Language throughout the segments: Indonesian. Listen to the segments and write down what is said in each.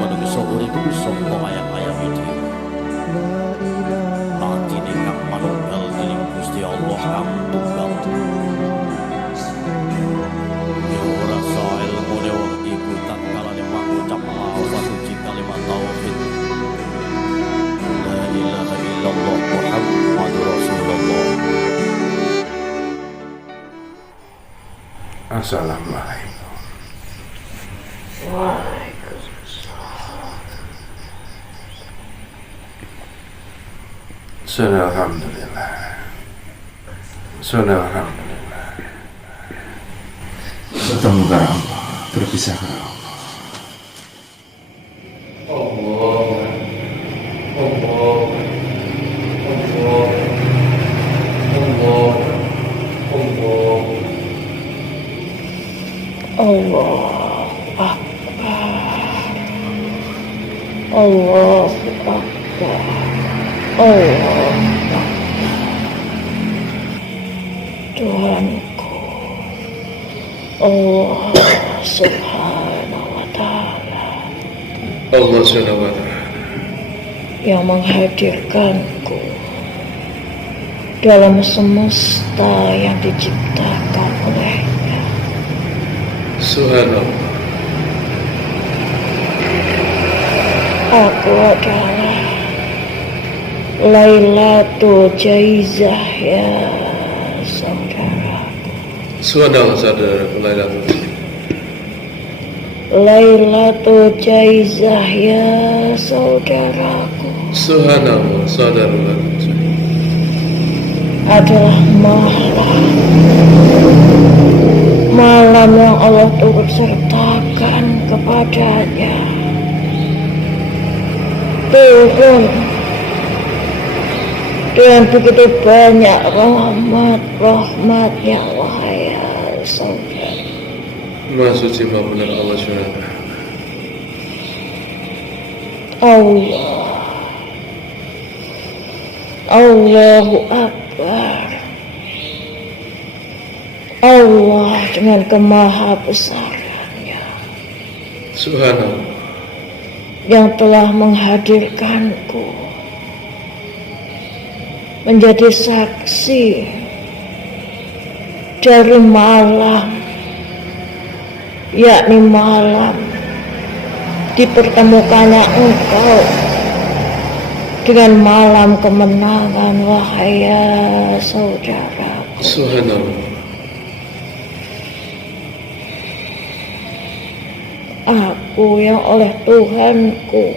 manungsa urip saka ayam-ayam iki. Tatine kang manunggal dening Gusti Allah kang tunggal. Ya ora sae ilmune wong iku tatkalane mangucap lafaz suci kalimat tauhid. La ilaha illallah Muhammadur Rasulullah. Assalamualaikum. Waalaikumsalam. Alhamdulillah. Alhamdulillah. Bertemu kepada Allah, berpisah kepada Allah. Allah Akbar. Allah Akbar. Allah Akbar. Tuhanku, Allah Subhanahu wa Ta'ala, Allah Subhanahu wa Ta'ala yang menghadirkanku dalam semesta yang diciptakan olehnya. Subhanallah. Aku adalah Lailatul Jaizah ya saudaraku. Subhanallah, saudara Lailatul. Lailatul Jaizah ya saudaraku. Subhanallah, saudara Lailatul. Adalah malam yang Allah turut sertakan kepadanya, turun dengan begitu banyak rahmatnya. Wahai saudara, Maha suci maha benar Allah Subhanahu wa Ta'ala. Allahu Akbar. Allah dengan kemahabesarannya Subhanallah, yang telah menghadirkanku menjadi saksi dari malam, yakni malam dipertemukannya engkau dengan malam kemenangan. Wahai saudara, Subhanallah. aku yang oleh Tuhanku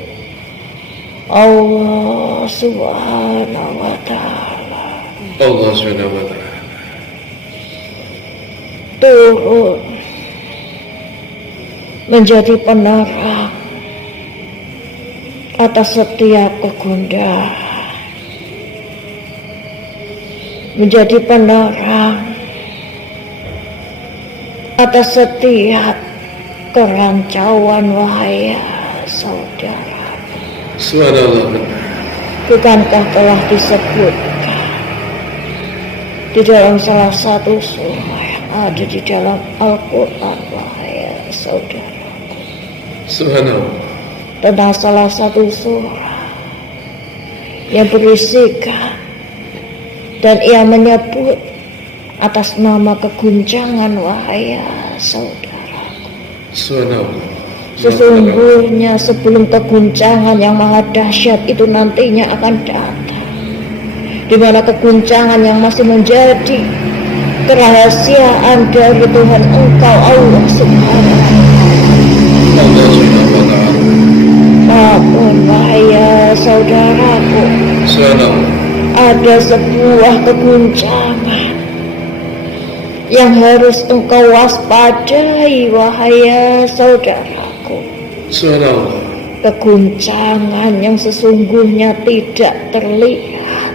Allah Subhanahu wa Ta'ala Allah Subhanahu wa Ta'ala turun menjadi penerang atas setiap kegundahan, menjadi penerang atas setiap kerancauan. Wahai saudara, Subhanallah. bukankah telah disebutkan di dalam salah satu surah yang ada di dalam Al-Quran, wahai saudara, Subhanallah. tentang salah satu surah yang berisikan dan ia menyebut atas nama keguncangan. Wahai saudara, Subhanallah. sesungguhnya sebelum keguncangan yang maha dahsyat itu nantinya akan datang, di mana keguncangan yang masih menjadi kerahasiaan dari Tuhan engkau Allah Subhanahu Allah Subhanahu wa Ta'ala. Namun wahai saudaraku, Subhanallah. ada sebuah keguncangan yang harus engkau waspadai. Wahai saudaraku, Subhanallah. keguncangan yang sesungguhnya tidak terlihat,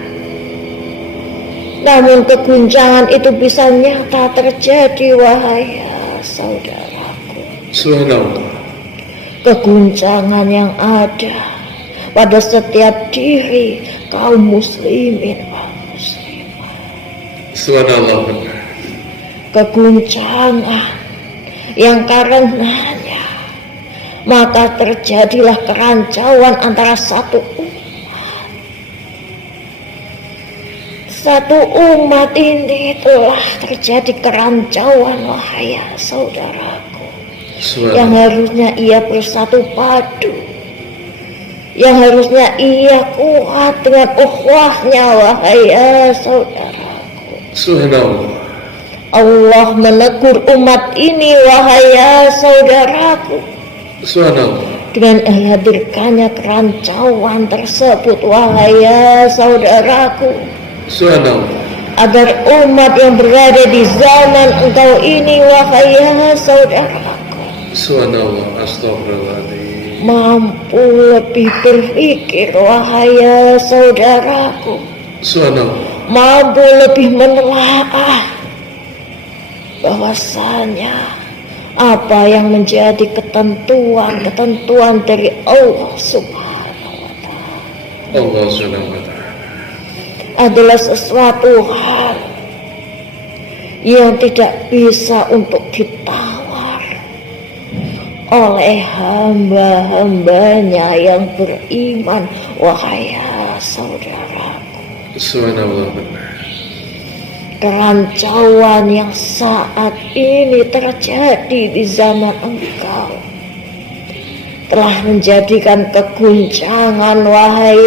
namun keguncangan itu bisa nyata terjadi. Wahai saudaraku, Subhanallah. keguncangan yang ada pada setiap diri kaum muslimin wal muslimat, Subhanallah. keguncangan yang karenanya maka terjadilah kerancauan antara satu umat ini. Telah terjadi kerancauan, wahai saudaraku, yang harusnya ia bersatu padu, yang harusnya ia kuat dengan ukhuwahnya, wahai saudaraku. Subhanallah. Allah menegur umat ini, wahai saudaraku, Subhanallah. dengan hadirkannya kerancauan tersebut, wahai saudaraku, Subhanallah. agar umat yang berada di zaman engkau ini, wahai saudaraku, Subhanallah. Astagfirullahaladzim. mampu lebih berpikir, wahai saudaraku, Subhanallah. mampu lebih menelaah bahwasanya apa yang menjadi ketentuan dari Allah Subhanahu wa Ta'ala Allah Subhanahu wa Ta'ala adalah sesuatu hal yang tidak bisa untuk ditawar oleh hamba-hambanya yang beriman, wahai saudaraku. Subhanallah. Kerancauan yang saat ini terjadi di zaman engkau telah menjadikan keguncangan, wahai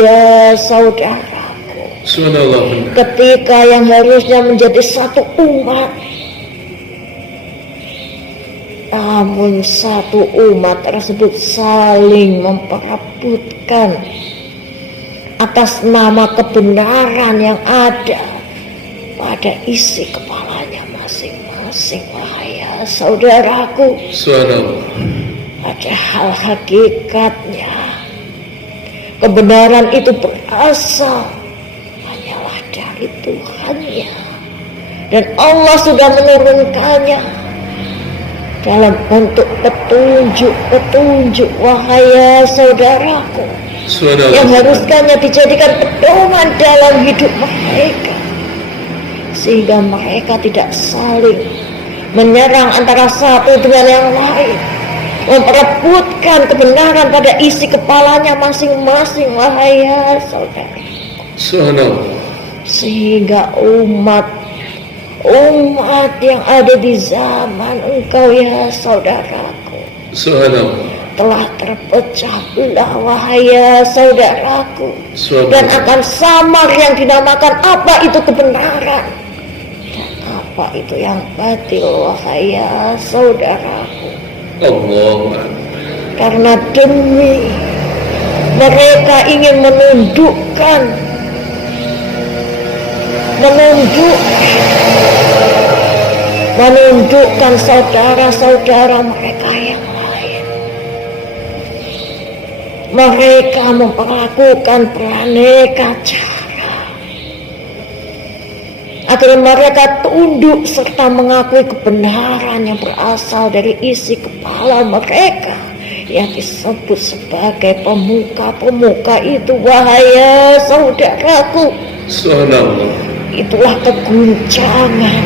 saudaraku. Subhanallah. Ketika yang harusnya menjadi satu umat, namun satu umat tersebut saling memperebutkan atas nama kebenaran yang ada pada isi kepalanya masing-masing, wahai saudaraku. Subhanallah. Padahal hakikatnya kebenaran itu berasal hanyalah dari Tuhannya, dan Allah sudah menurunkannya dalam bentuk petunjuk, wahai saudaraku, yang harusnya dijadikan pedoman dalam hidup mereka, sehingga mereka tidak saling menyerang antara satu dengan yang lain, memperebutkan kebenaran pada isi kepalanya masing-masing, wahai saudara. Subhanallah. Sehingga umat yang ada di zaman engkau, ya saudaraku, Subhanallah. telah terpecah belah, wahai saudaraku, dan akan samar yang dinamakan apa itu kebenaran dan apa itu yang batil, wahai saudaraku. Allah. Karena demi mereka ingin menundukkan saudara-saudara mereka yang lain. Mereka memperlakukan beraneka cara agar mereka tunduk serta mengakui kebenaran yang berasal dari isi kepala mereka yang disebut sebagai pemuka-pemuka itu, wahai saudaraku. Subhanallah. Itulah keguncangan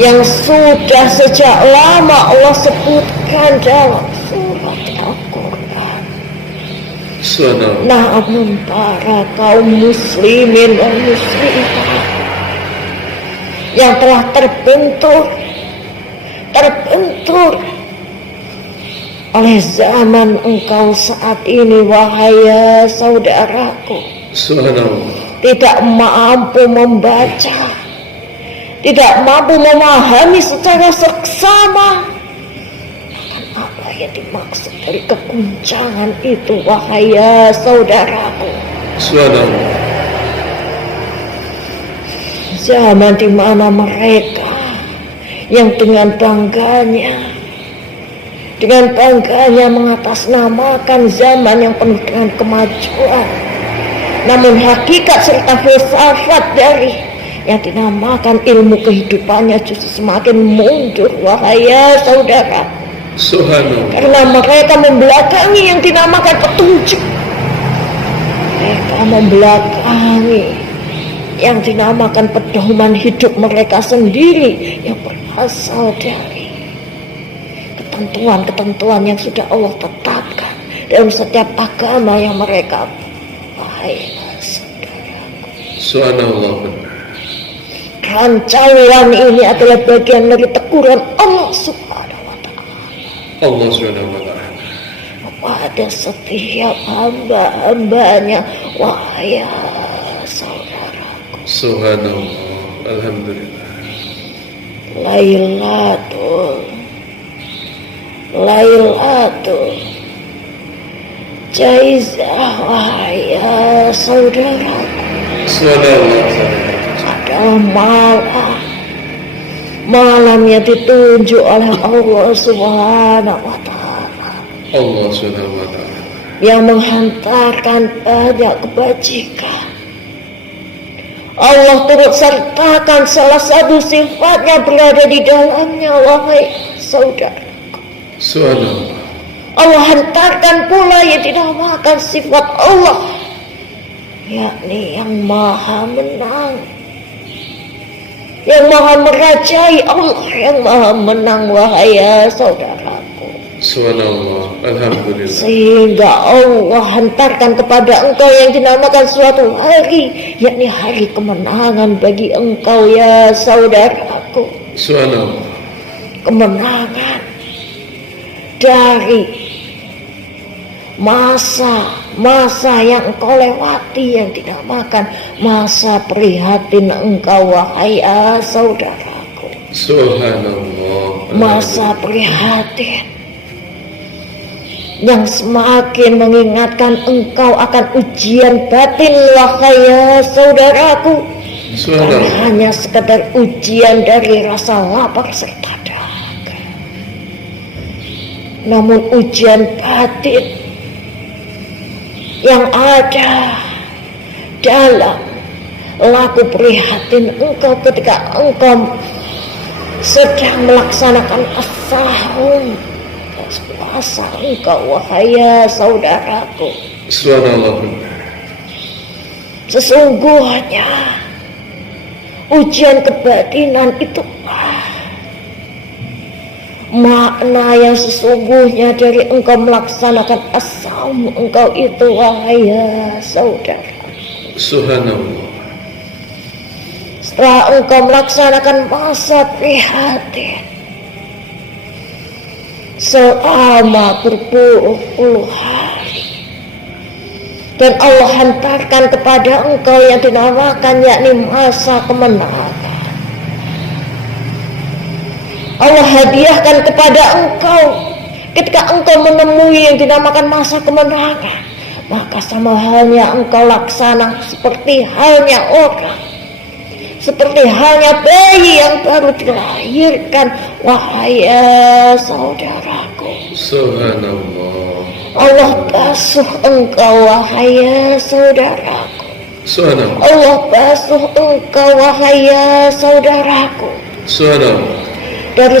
yang sudah sejak lama Allah sebutkan dalam surat Al-Quran. Subhanallah. Namun para kaum muslimin dan muslimat yang telah terbentur oleh zaman engkau saat ini, wahai saudaraku, Subhanallah. tidak mampu membaca, tidak mampu memahami secara seksama apa yang dimaksud dari keguncangan itu, wahai saudaraku. Subhanallah. Zaman di mana mereka yang dengan bangganya mengatasnamakan zaman yang penuh dengan kemajuan, namun hakikat serta filsafat dari yang dinamakan ilmu kehidupannya justru semakin mundur, wahai saudara. Subhanallah. Karena mereka membelakangi yang dinamakan petunjuk, mereka membelakangi yang dinamakan pedoman hidup mereka sendiri yang berasal dari ketentuan-ketentuan yang sudah Allah tetapkan dalam setiap agama yang mereka. Wahai saudaraku, Subhanallah. rancangan ini adalah bagian dari teguran Allah Subhanahu wa Ta'ala. Allah Subhanahu wa Ta'ala Pada setiap hamba-hambanya. Wahai saudaraku, Subhanallah. Alhamdulillah. Lailatul Jaizah. Wahai saudaraku, Subhanallah. adalah malam yang ditunjuk oleh Allah Subhanahu wa Ta'ala, Allah Subhanahu wa Ta'ala yang menghantarkan banyak kebajikan. Allah turut sertakan salah satu sifatnya berada di dalamnya. Wahai saudaraku, Subhanallah. Allah hantarkan pula yang dinamakan sifat Allah, yakni yang maha menang, yang maha merajai. Allah yang maha menang. Wahai saudaraku, Subhanallah. Alhamdulillah. sehingga Allah hantarkan kepada engkau yang dinamakan suatu hari, yakni hari kemenangan bagi engkau ya saudaraku. Subhanallah. Kemenangan dari masa yang engkau lewati yang dinamakan masa prihatin engkau. Wahai saudaraku, Subhanallah. masa prihatin yang semakin mengingatkan engkau akan ujian batin. Wahai saudaraku, bukan Subhanallah. hanya sekedar ujian dari rasa lapar serta dahaga, namun ujian batin yang ada dalam laku prihatin engkau ketika engkau sedang melaksanakan as-sahur, puasa engkau. Wahai saudaraku, Subhanallah. sesungguhnya ujian kebatinan itu makna yang sesungguhnya dari engkau melaksanakan as-saum engkau itu. Wahai saudara, Subhanallah. setelah engkau melaksanakan masa prihatin selama berpuluh-puluh hari, dan Allah hantarkan kepada engkau yang dinamakan yakni masa kemenangan, Allah hadiahkan kepada engkau ketika engkau menemui yang dinamakan masa kemenangan, maka sama halnya engkau laksana seperti halnya orang, seperti halnya bayi yang baru dilahirkan. Wahai saudaraku, Subhanallah. Allah basuh engkau. Wahai saudaraku, Subhanallah. Allah basuh engkau. Wahai saudaraku, Subhanallah. dari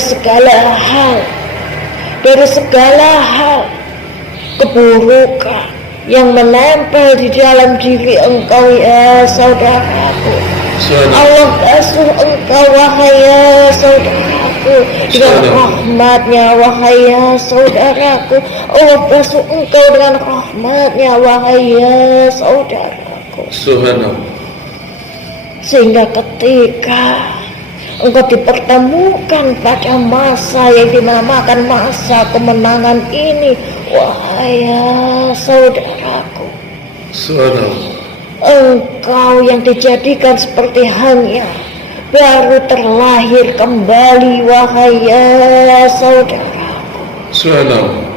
segala hal keburukan yang menempel di dalam diri engkau ya saudaraku. Allah basuh engkau. Wahai saudaraku, dengan rahmatnya. Wahai saudaraku, Allah basuh engkau dengan rahmatnya. Wahai saudaraku, Subhanallah. sehingga ketika engkau dipertemukan pada masa yang dinamakan masa kemenangan ini, wahai saudaraku, Subhanallah. engkau yang dijadikan seperti hanya baru terlahir kembali. Wahai saudaraku, Subhanallah.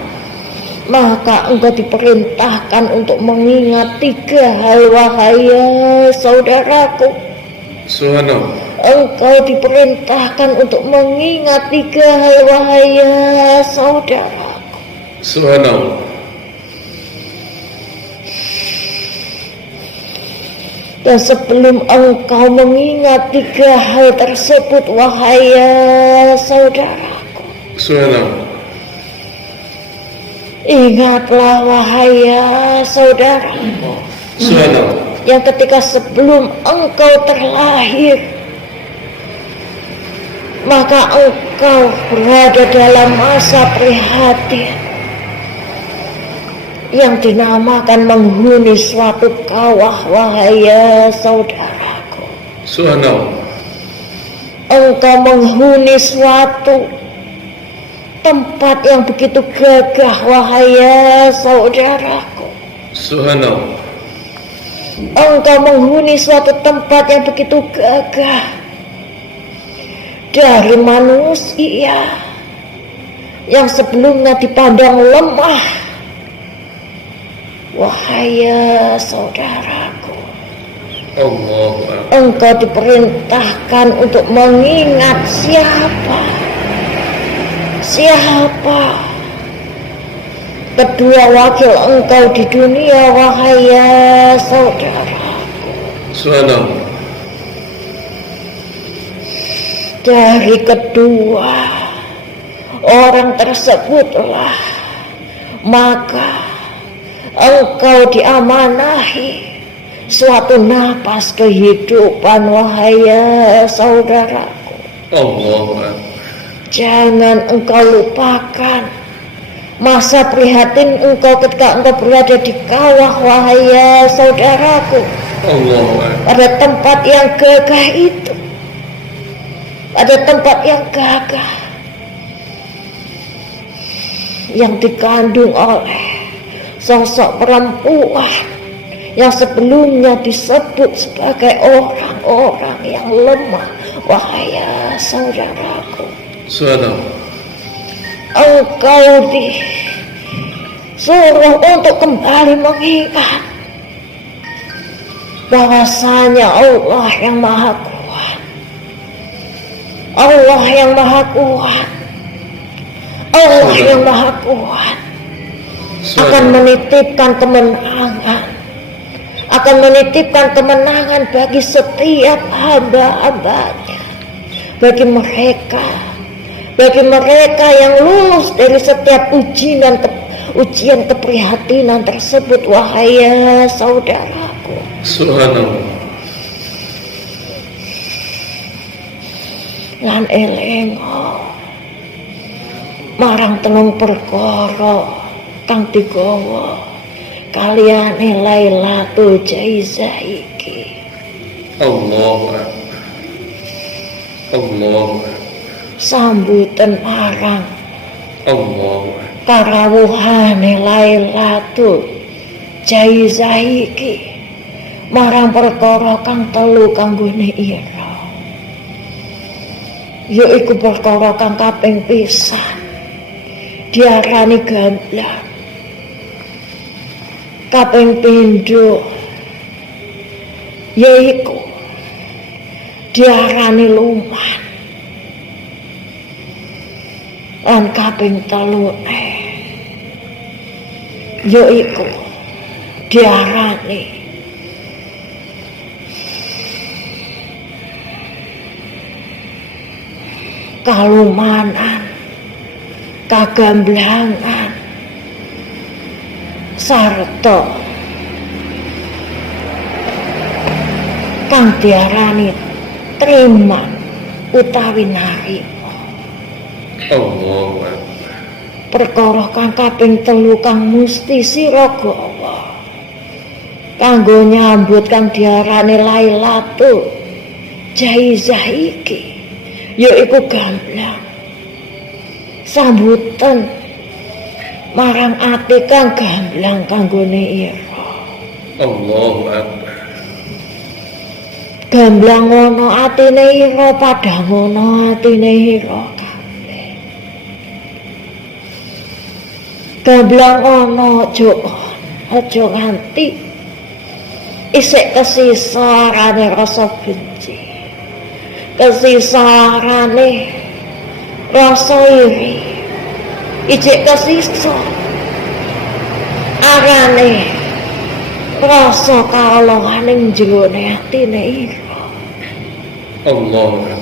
maka engkau diperintahkan untuk mengingat 3 hal. Wahai saudaraku, Subhanallah. engkau diperintahkan untuk mengingat 3 hal. Wahai saudaraku, Subhanallah. dan sebelum engkau mengingat 3 hal tersebut, wahai saudaraku, Subhanallah. ingatlah wahai saudaraku, Subhanallah. yang ketika sebelum engkau terlahir, maka engkau engkau berada dalam masa prihatin yang dinamakan menghuni suatu kawah, wahai saudaraku. Subhanallah. Engkau menghuni suatu tempat yang begitu gagah, wahai saudaraku. Subhanallah. Engkau menghuni suatu tempat yang begitu gagah dari manusia yang sebelumnya dipandang lemah, wahai saudaraku. Allah. Engkau diperintahkan untuk mengingat siapa kedua wakil engkau di dunia, wahai saudaraku. Subhanallah. Dari kedua orang tersebutlah maka engkau diamanahi suatu napas kehidupan, wahai saudaraku. Allah. Jangan engkau lupakan masa prihatin engkau ketika engkau berada di kawah, wahai saudaraku. Allah. Pada tempat yang gagah itu, pada tempat yang gagah yang dikandung oleh sosok perempuan yang sebelumnya disebut sebagai orang-orang yang lemah, wahai saudaraku. Subhanallah. Engkau disuruh untuk kembali mengingat bahwasanya Allah yang maha kuat, Allah yang maha kuat, Allah yang maha kuat akan menitipkan kemenangan, akan menitipkan kemenangan bagi setiap hamba-hambanya, bagi mereka yang lulus dari setiap ujian keprihatinan tersebut, wahai saudaraku. Subhanallah. Lan elengo marang telung perkara kang digawa kaliyane Lailatul Jaizah iki. Allah. Allah. Sambutan marang Allah. karawuhane Lailatul Jaizah iki marang perkara kang telu kanggone ira, yaiku perkara kang kaping pisan diarani gamblang, kaping pindho yaiku diarani luman, lan kaping telune yaiku diarani kalumanan, kagamblangan, sarta kang diarani triman utawi narima. Allah. Perkara kang kaping telu kang musti sira gawa kanggo nyambut kang diarani Lailatul Jaizah iki yaiku gamblang, sambutan marang ati kang gamblang kanggone ira. Allahu Akbar. Gamblang ngono atine ira, padhang ngono atine ira kabeh. Gamblang ngono aja nganti isik kesisa rane rasa benci, kesisa rane rasa iri, ijek kesisa arane rasa kalongan ning jerone atine ira. Allah.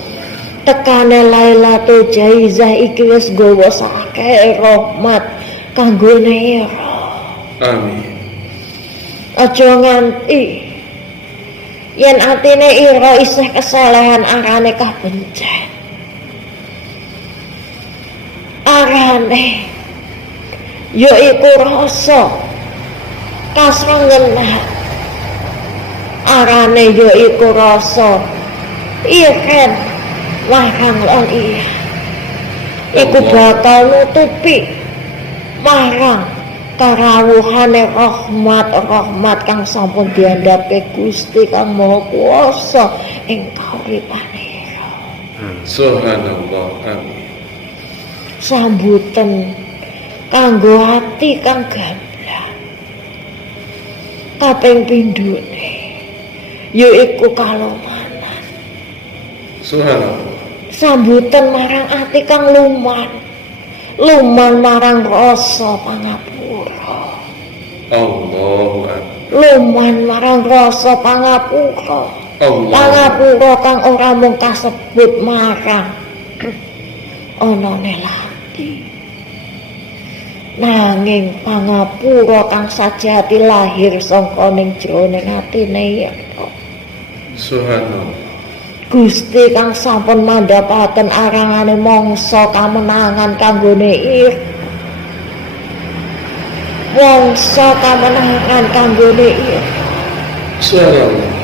Tekane Lailatul Jaizah iki wis nggawa sakeh rahmat kanggone ira. Amin. Aja nganti yen atine ira isih kesalehan arane kabencen, liyane yaiku rasa kasrengenan, arane yaiku rasa iren marang lan iya, iku bakal nutupi marang karawuhane rahmat kang sampun diandhape Gusti Kang Maha Kuwasa ing kauripane. Subhanallah. Amin. Sambutan kanggo ati kang gamblang kaping pindhone yaiku kalomanan. Subhanallah. Sambutan marang ati kang luman marang rasa pangapura. Allahu Akbar. Luman marang rasa pangapura. Pangapura kang ora mung kasebut marang anane lati, nanging pangapura kang sajati lahir saka ning jroning atine ya. Subhanallah. Gusti kang sampun mandhapaken arangane mangsa kamenangan kanggone ir. Mangsa kamenangan kanggone ir. Subhanallah.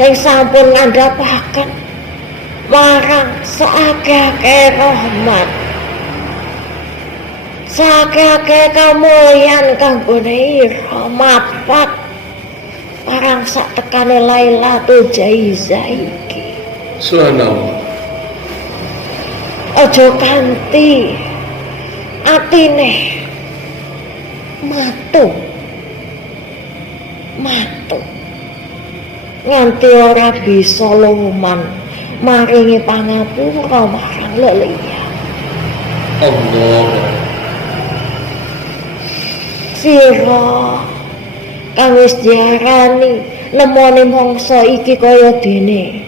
Sing sampun ngandhapaken marang saakeh rahmat, saakeh kamulyan kanggone ir mapat marang sak tekane Lailatul Jaizah iki. Subhanallah. Aja kanthi atine matu nganti ora bisa luman maringi pangapura marang leliyan. Allah. Sira kang wis diarani nemoni mangsa iki kaya dene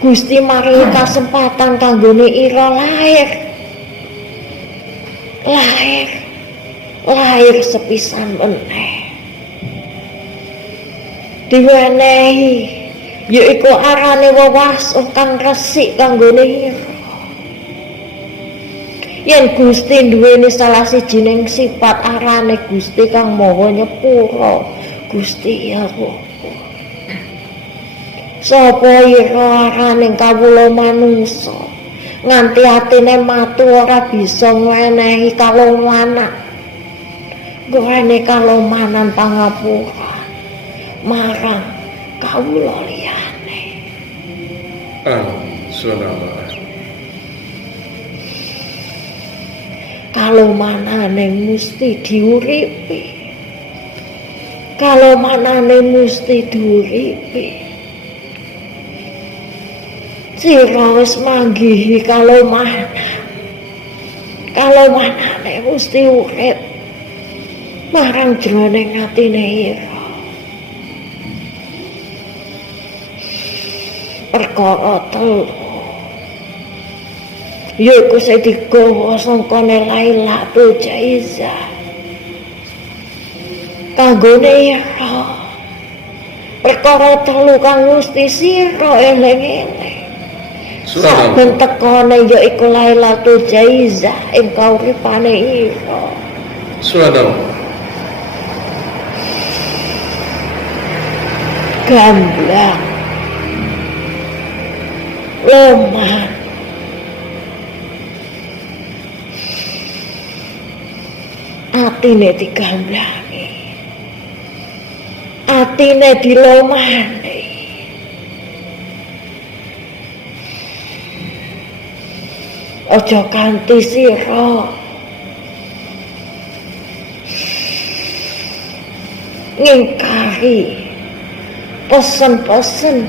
Gusti maringi kasempatan kanggone ira lahir sepisan meneh, diwenehi yaiku arane wewaso kang resik kanggone ira. Yen Gusti duweni salah sijining sifat arane Gusti kang maha nyepura, Gusti ya Allah. Sapa ira arane kawula manungsa nganti atine matu ora bisa ngwenehi kalomanan. Gorene kalomanan pangapura marang kawula liyane. Subhanallah. Kalomanane mesti diuripi. Kalomanane mesti diuripi. Sira wis manggihi kalomanane mesti urip marang jroning atine ira. Perkara telu yaiku sing digawa sangkane Lailatul Jaizah kanggone ira. Perkara telu kang mesti sira eling-eling saben tekane yaiku Lailatul Jaizah ing kauripane ira. Subhanallah. Gamblang lemah atine digamblangi, atine dilomani. Aja kanthi sira ngingkari pesen-pesen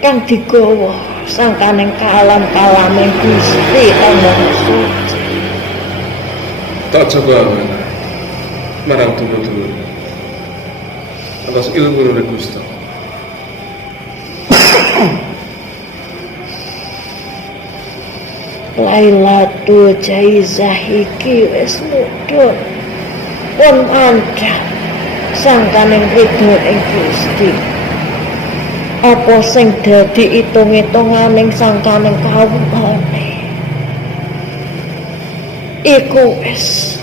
kang digawa sangkaning kalam-kalame Gusti kang Maha Suci. Tak coba marang dulu atas ilmu dari Gusti. Lailatul Jaizah iki wis mudhun pun mandhap sangkaning ridho ing Gusti. Apa sing dadi itung-itunganing sangkaning kawulane iku wis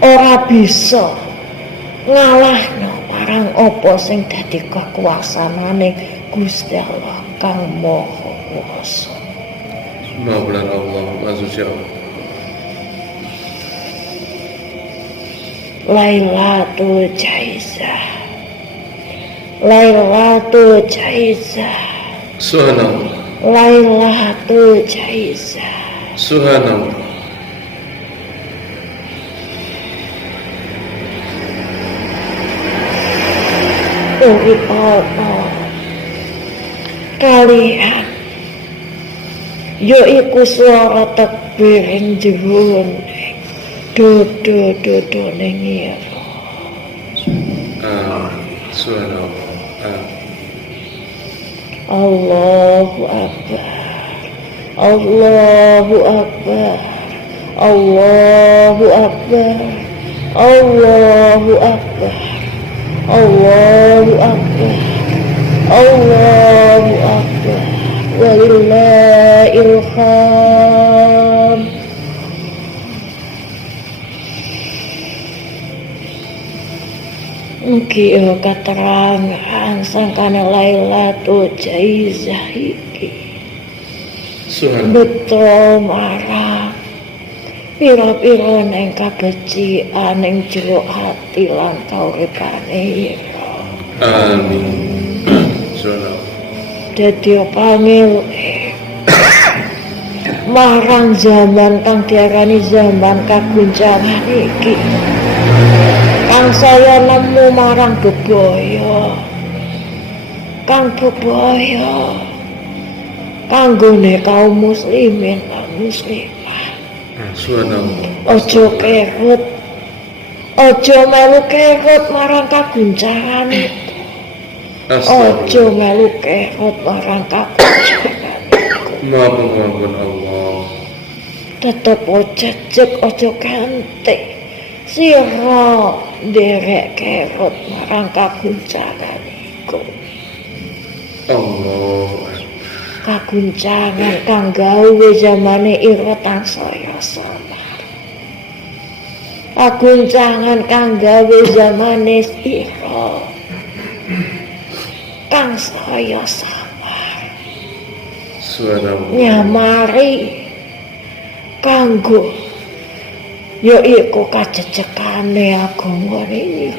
ora bisa ngalahno marang apa sing dadi kekuasaane Gusti Allah kang Maha Kuwasa. Maha Allah Azza Jalla. Lailatul Jaizah, Lailatul Jaizah, Subhanallah. Lailatul Jaizah. Subhanallah. Urip apa kalian yaiku suara takbir ing jero dodo ning ira. Subhanallah. Allahu Akbar, Allahu Akbar, Allahu Akbar, Allahu Akbar, Allahu Akbar, Allahu Akbar, walillahil hamd. Mugi keterangan sangkane Lailatul Jaizah iki Subhanallah. betul marang pira-pira ning kabecikan ning jero ati lan kauripane ira. Amin. Subhanallah. Dadi pangil marang zaman kang diarani zaman kaguncangan iki. Kang saya nemu marang bebaya, kang bebaya kanggone kaum muslimin lan muslimah. Subhanallah. Ojo kerut, ojo melu kerut marang kaguncangan itu. Ojo melu kerut marang kaguncangan itu. Maafun Allah. Tetep Tetep ojo kentik. Sira derek kerut marang kaguncangan iku. Allah. Kaguncangan kang gawe zamane ira tansaya samar. Kaguncangan kang gawe zamane ira kang saya samar. Subhanallah. Nyamari kanggo yaiku kajejekane agama niki.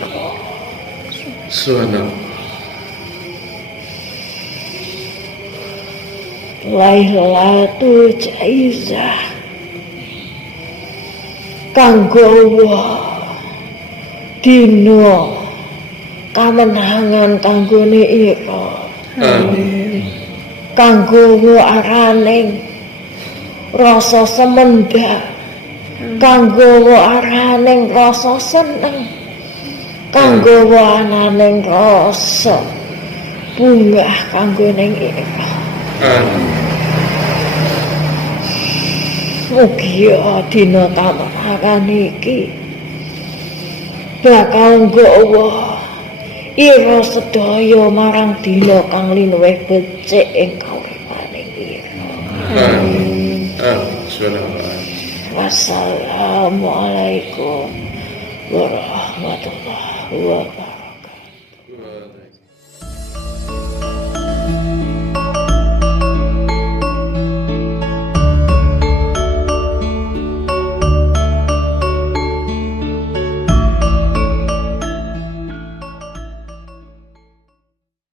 Subhanallah. Lailatul Jaizah kanggo dina kamenangan kanggone ira. Amin. Kanggo araning rasa semendak, kanggo araning rasa seneng, kanggo ananing rasa bunga kanggone ira. Mugi dina kamenangan iki bakal nggawa ira sedaya marang dina kang linuwih becik ing kauripaning ira. Amin. Subhanallah. Wassalamualaikum warahmatullahi wabarakatuh.